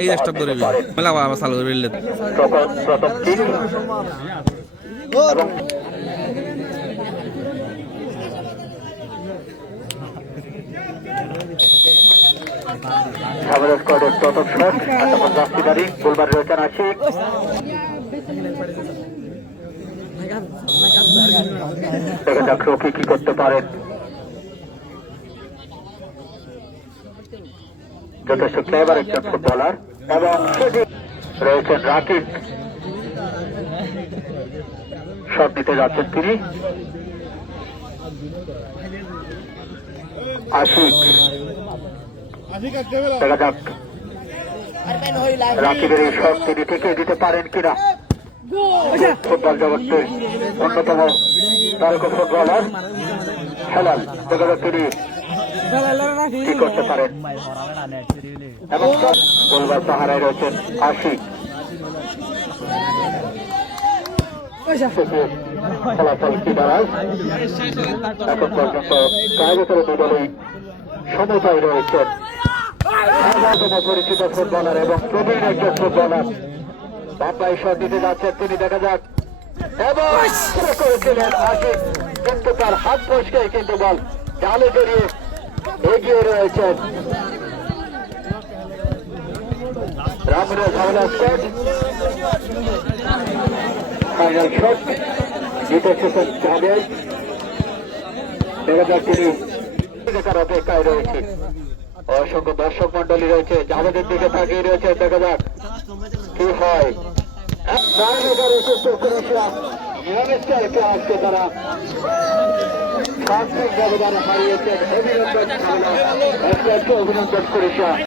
এই স্টপ করবি মেলা আবার চালু করবি প্রথম শট যাত্রীবাড়ি গোলবার রয়েছেন আশিক দেখা যাক রকি কি করতে পারেন যথেষ্ট ক্লেভার একজন ফুটবলার এবং রয়েছেন রাকিব শট নিতে যাচ্ছেন তিনি আশিক দেখা যাক রাকিবের এই শট তিনি ঠেকিয়ে দিতে পারেন কিনা ফুটবল জগতের অন্যতম তারকা ফুটবলার হেলাল দেখা যাক তিনি কি করতে পারেন এবং গোলবার সাহারায় রয়েছেন আশিক ফলাফল কি দাঁড়ায় এখন পর্যন্ত কায়দা দুই দলই সমতায় রয়েছেন পরিচিত ফুটবলার এবং প্রবীণ একজন ফুটবলার বাম্পাই শট দিতে যাচ্ছেন তিনি দেখা যাক এবং করেছিলেন আশিক কিন্তু তার হাত পরিষ্কার কিন্তু বল জালে জড়িয়ে এগিয়ে রয়েছেন রামুরের ঝামেলা স্কোয়াড ফাইনাল শট জিতে এসেছেন জাভেদ দেখা যাক তিনি দেখার অপেক্ষায় রয়েছে অসংখ্য দর্শক মন্ডলী রয়েছে জাভেদের দিকে তাকিয়ে রয়েছে দেখা যাক কি হয় আজকে তারা সাংস্কৃতিক ব্যবধানে হারিয়েছেন অভিনন্দন অভিনন্দন করেছে